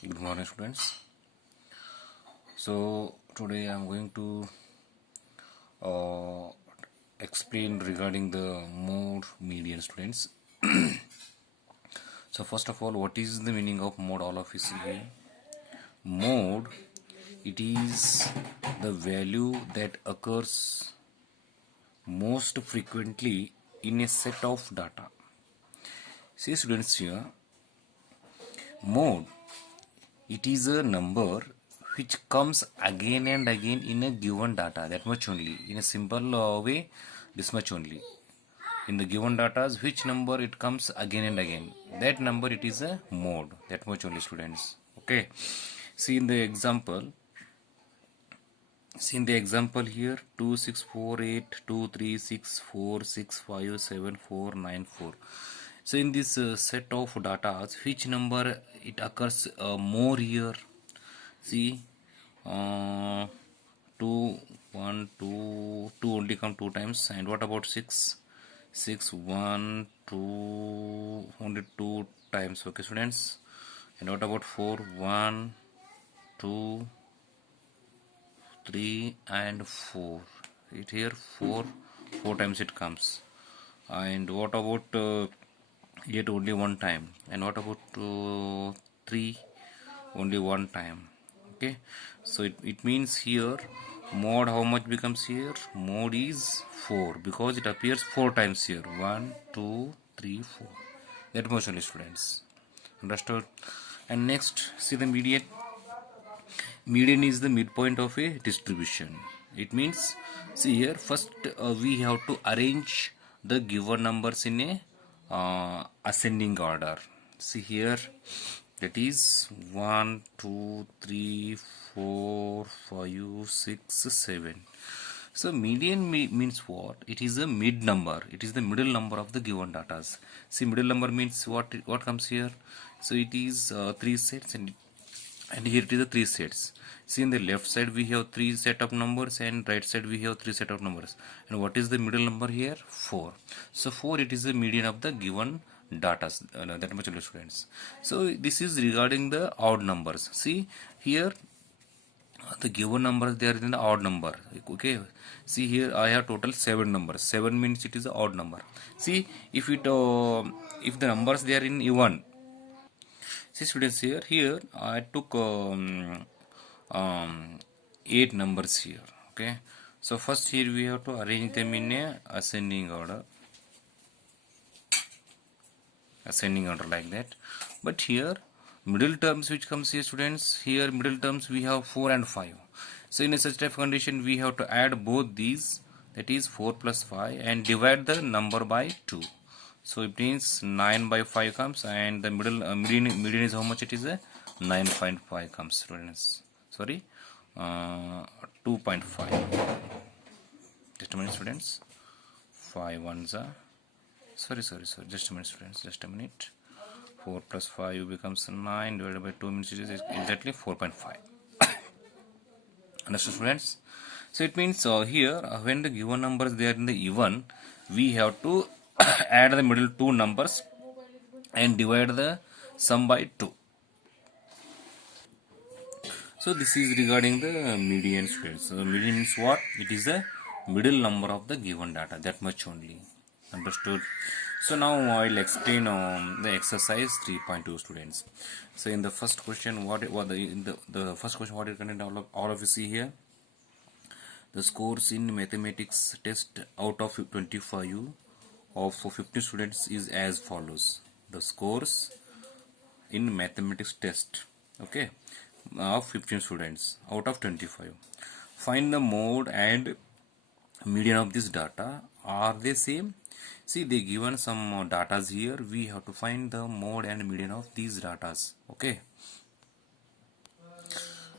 Good morning, students. So today I am going to uh, explain regarding the mode median, students. So first of all, what is the meaning of mode? All of you see here. Mode, it is the value that occurs most frequently in a set of data. See, students, here, mode, it is a number which comes again and again in a given data, that much only. In a simple way, this much only. In the given data, which number it comes again and again, that number it is a mode, that much only, students. Okay, see in the example, here, 2 6 4 8 2 3 6 4 6 5 7 4 9 4. So in this set of data, which number it occurs more here? See, uh, 2 1 2 2 only come two times. And what about 6? 6 1 2 only two times. Okay, students. And what about 4? 1 2 3 and 4. It here 4 times it comes. And what about 8? Only one time. And what about 3? Only one time. Okay, so it means here mode how much becomes here? Mode is 4 because it appears 4 times here. 1 2 3 4, that much only, students. Understood? And next, see the median. Median is the midpoint of a distribution. It means, see here, first we have to arrange the given numbers in a ascending order. See here, that is 1 2 3 4 5 6 7. So median means what? It is a mid number. It is the middle number of the given data. See, middle number means what comes here? So it is 3 sets, and here it is the 3 sets. See, in the left side we have 3 set of numbers, and right side we have 3 set of numbers. And what is the middle number here? 4. So 4, it is the median of the given data. That much, students. So this is regarding the odd numbers. See here, the given numbers, they are in the odd number. Okay, see here I have total 7 numbers. 7 means it is an odd number. See, if the numbers they are in even. See, students, here I took 8 numbers here. Okay, so first here we have to arrange them in a ascending order like that. But here middle terms which comes here, students, here middle terms we have 4 and 5. So in a such type of condition we have to add both these, that is 4 plus 5, and divide the number by 2. So it means 9 by 5 comes, and the median is how much? It is a 9.5 comes, students. Sorry, 2.5. Just a minute, students. 5 ones are, sorry, just a minute, students, just a minute. 4 plus 5 becomes 9, divided by 2 means it is exactly 4.5. Understood, students? So it means here when the given numbers they are in the even, we have to add the middle two numbers and divide the sum by 2. So this is regarding the median, students. So median means what? It is the middle number of the given data, that much only. Understood? So now I will explain the exercise 3.2, students. So in the first question, the first question, what is content? All of you see here. The scores in mathematics test out of 25 of 15 students is as follows. The scores in mathematics test, okay, of 15 students out of 25. Find the mode and median of this data. Are they same? See, they given some datas here. We have to find the mode and median of these datas. Okay.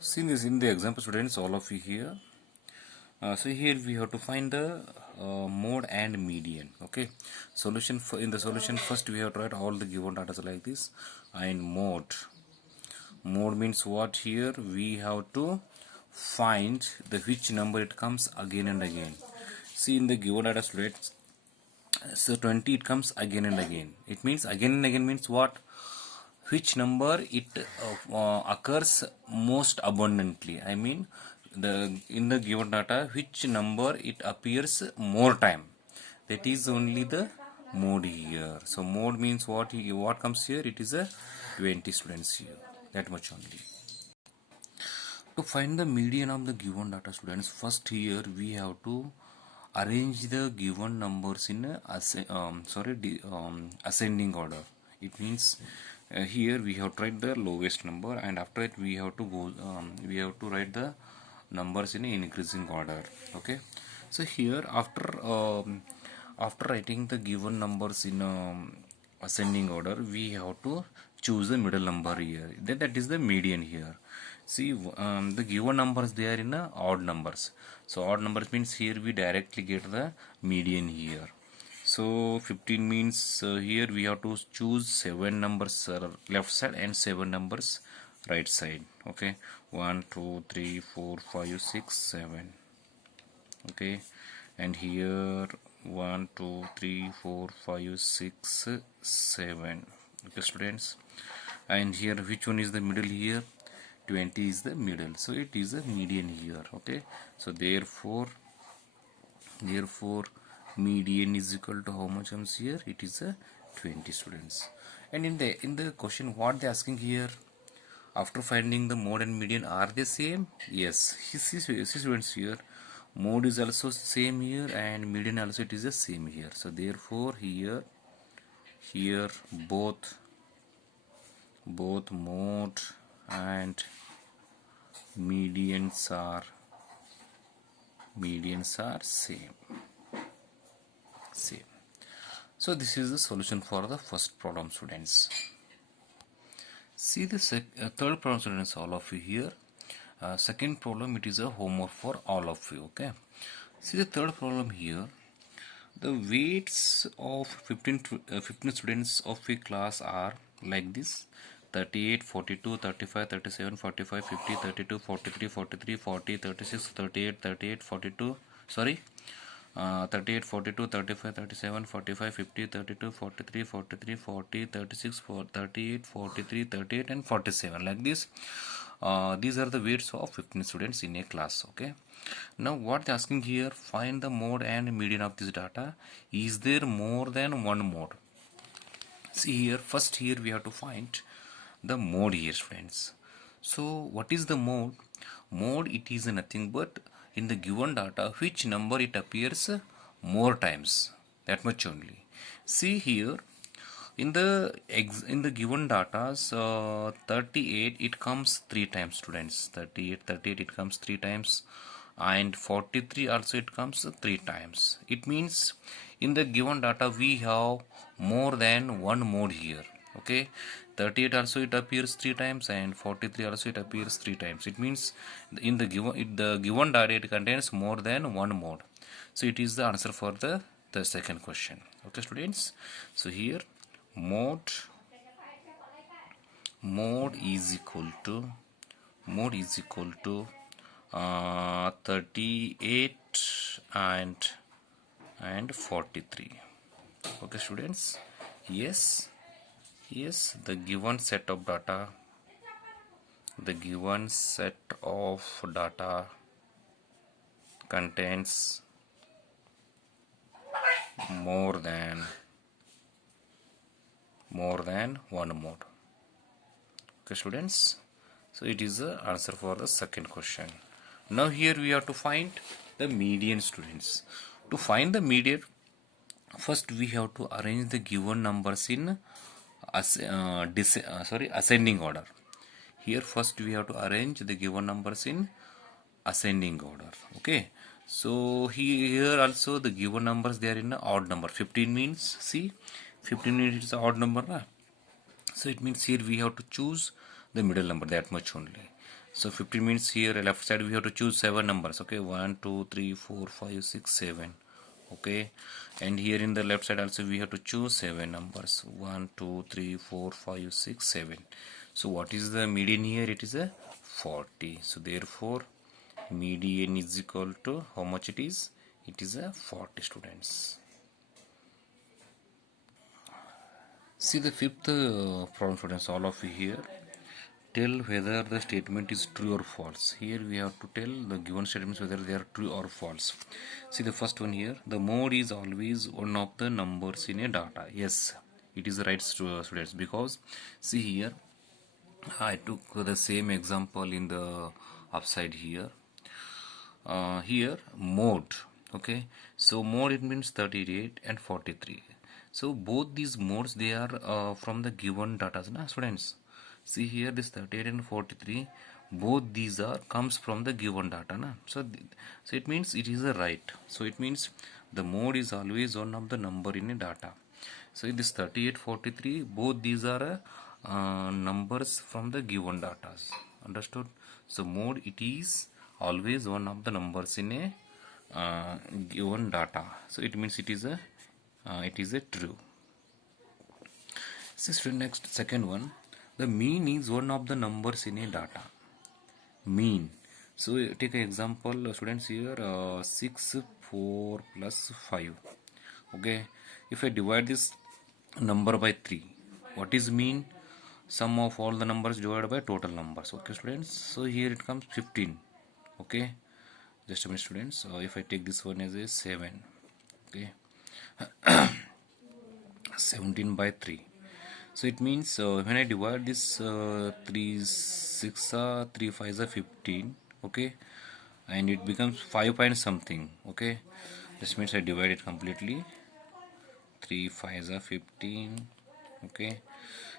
See this in the example, students, all of you here. So here we have to find the mode and median. Okay, solution in the solution, first we have to write all the given data like this. And mode means what? Here we have to find the which number it comes again and again. See, in the given data, students, so 20 it comes again and again. It means again and again means what? which number it occurs most abundantly. I mean, the in the given data, which number it appears more time. That is only the mode here. So mode means what comes here? It is a 20 students here. That much only. To find the median of the given data students, first here we have to arrange the given numbers in a ascending order. It means here we have to write the lowest number, and after it we have to write the numbers in increasing order. Okay, so here after writing the given numbers in ascending order, we have to choose the middle number here. That is the median here. See, the given numbers, they are in odd numbers. So odd numbers means here we directly get the median here. So 15 means here we have to choose 7 numbers left side and 7 numbers right side. Okay, 1 2 3 4 5 6 7. Okay, and here 1 2 3 4 5 6 7. Okay students, and here which one is the middle here? 20 is the middle, so it is a median here. Okay, so therefore median is equal to how much comes here? It is a 20 students. And in the question, what they asking here, after finding the mode and median, are they same? Yes. See students, here mode is also same here and median also it is the same here. So therefore here both mode and medians are same. So this is the solution for the first problem, students. See the third problem, students, all of you here. Second problem, it is a homework for all of you. Okay, see the third problem here. The weights of 15 students of a class are like this: 38, 42, 35, 37, 45, 50, 32, 43, 43, 40, 36, 38, 38, 42. Sorry, 38, 42, 35, 37, 45, 50, 32, 43, 43, 40, 36, 38, 43, 38 and 47, like this. These are the weights of 15 students in a class. Okay, now what they are asking here, find the mode and median of this data. Is there more than one mode? See here, first here we have to find the mode here, friends. So what is the mode? Mode, it is nothing but in the given data which number it appears more times, that much only. See here, in the given data, 38 it comes 3 times, students. 38 it comes 3 times, and 43 also it comes 3 times. It means in the given data we have more than one mode here. Okay, 38 also it appears 3 times and 43 also it appears 3 times. It means in the given data it contains more than one mode. So it is the answer for the second question. Okay students, so here mode is equal to 38 and 43. Okay students, yes, the given set of data contains more than one mode. Okay students, so it is the answer for the second question. Now here we have to find the median, students. To find the median, first we have to arrange the given numbers in ascending order. Here first we have to arrange the given numbers in ascending order. Okay, so here also the given numbers, they are in odd number. 15 means, see, 15 means it's an odd number, na? So it means here we have to choose the middle number, that much only. So 15 means here left side we have to choose 7 numbers. Okay, 1 2 3 4 5 6 7. Okay, and here in the left side also we have to choose 7 numbers: 1 2 3 4 5 6 7. So what is the median here? It is a 40. So therefore median is equal to how much it is? It is a 40, students. See the fifth problem, students, all of you here. Tell whether the statement is true or false. Here we have to tell the given statements whether they are true or false. See the first one here. The mode is always one of the numbers in a data. Yes, it is right, students, because see here I took the same example in the upside here. Here mode, okay, so mode it means 38 and 43. So both these modes they are from the given data, na students. See here this 38 and 43, both these are comes from the given data, na. So so it means it is a right. So it means the mode is always one of the number in a data. So this 38 43, both these are numbers from the given data, understood. So mode it is always one of the numbers in a given data, so it means it is a true. So student, next second one, the mean is one of the numbers in a data. Mean, so take an example, students, here 6 4 plus 5. Okay, if I divide this number by 3, what is mean? Sum of all the numbers divided by total numbers. Okay students, so here it comes 15. Okay, just a minute students. So if I take this one as a 7, okay, 17 by 3. So it means when I divide this 3 6 3 5 15, okay, and it becomes 5 point something. Okay, this means I divide it completely. 3 5 15, okay,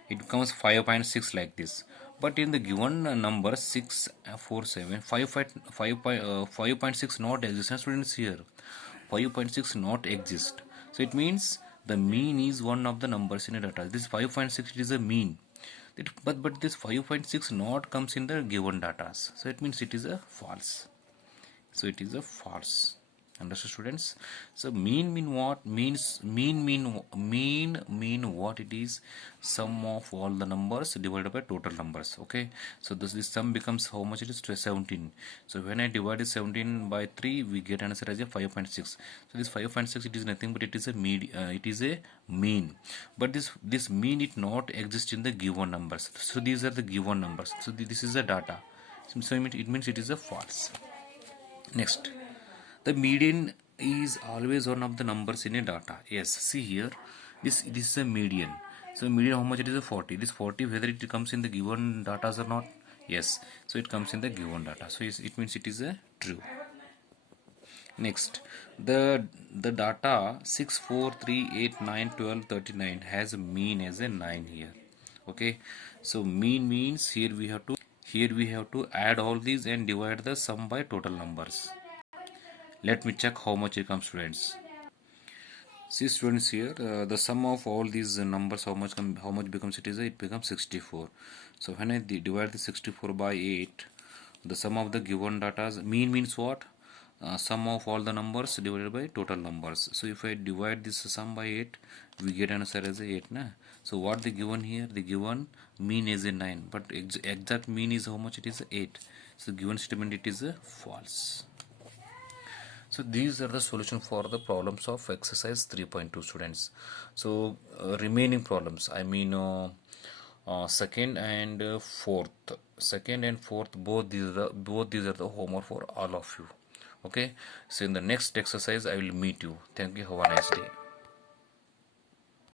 it becomes 5.6 like this. But in the given number 6 4 7 5.6 not exist, students. Here 5.6 not exist, so it means the mean is one of the numbers in a data. This 5.6 is a mean, but this 5.6 not comes in the given data, so it means it is a false. So it is a false. Understood, students? So mean what? Mean what it is? Sum of all the numbers divided by total numbers. Okay, so this sum becomes how much it is? 17. So when I divide this 17 by 3, we get answer as a 5.6. So this 5.6, it is nothing but it is a mean. But this mean it not exist in the given numbers. So these are the given numbers. So this is the data. So it means it is a false. Next, the median is always one of the numbers in a data. Yes, see here, this is a median. So median, how much it is? A 40. This 40, whether it comes in the given data or not? Yes, so it comes in the given data. So it means it is a true. Next, the data 6 4 3 8 9 12 39 has a mean as a 9 here. Okay, so mean means here we have to add all these and divide the sum by total numbers. Let me check how much it comes, students. See students, here the sum of all these numbers, how much becomes it is? It becomes 64. So when I divide the 64 by 8, the sum of the given data, mean means what? Sum of all the numbers divided by total numbers. So if I divide this sum by 8, we get answer as a 8, na? So what the given here? The given mean is a 9, but exact mean is how much? It is 8. So given statement it is a false. So these are the solution for the problems of exercise 3.2, students. So remaining problems, I mean second and fourth, both these are the homework for all of you. Okay, so in the next exercise I will meet you. Thank you, have a nice day.